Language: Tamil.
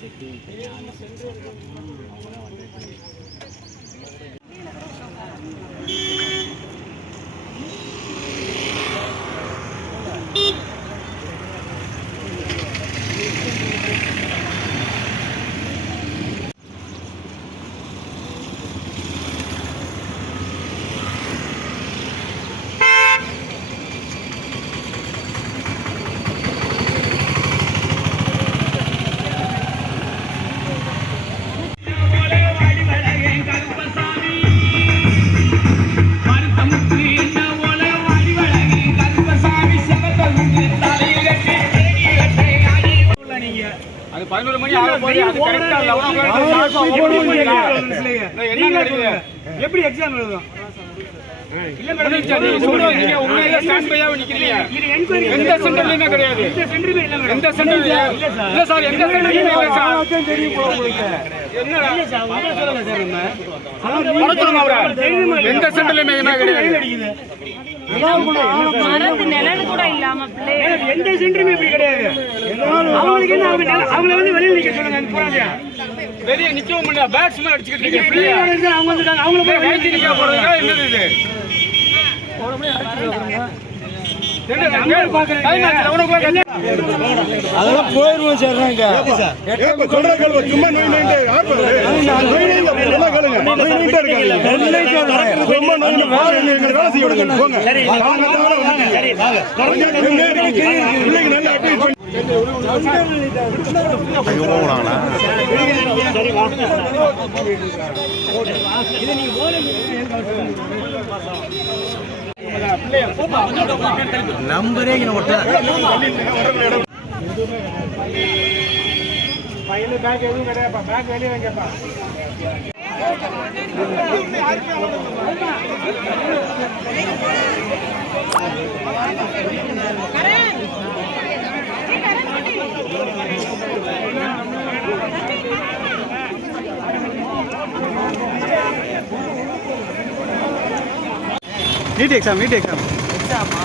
செக்கிங் அவங்க தான் வந்து அது பதினோரு மணி ஆக போகுது அது கரெக்டா என்ன நடக்குது? எப்படி எக்ஸாம் எழுதும் இல்ல பையா என்கொயரி எந்த சென்டர்லயுமே கிடையாது. இந்த சென்டருமே எந்த சென்டர்லயும் இல்ல சார். எந்த சென்டர்லயுமே. எந்த சென்டர்லயுமே கிடையாது. எந்த அவங்களுக்கு என்ன அவங்கள வந்து வெளியில நிக்க சொல்லுங்க அந்த போறாங்க. வெளியே நிக்கவும் முடியல பேட்ஸ்மேன் அடிச்சுக்கிட்டு இருக்கீங்க பிள்ளைய. பிள்ளையோட இருந்து அவங்க வந்துட்டாங்க அவங்கள போய் வெளியில கைத்தி நிக்க போறதுக்கா என்னது இது? என்ன பாக்குறேன் டைம் ஆச்சு லெவன் ஓ கிளாக் அதெல்லாம் போயிருவோம் சார் நாங்க ஏப்பா, சொல்றத கேளுங்க. சும்மா நோய் வேலை செய்ய விடுங்க. போங்க. காலங்காத்தால நம்பரே ஒட்ட பேக் எதுவும் கிடையாதுப்பா. பேக் வெளியே நீட் எக்ஸாம் நீட் எக்ஸாம் எக்ஸாமா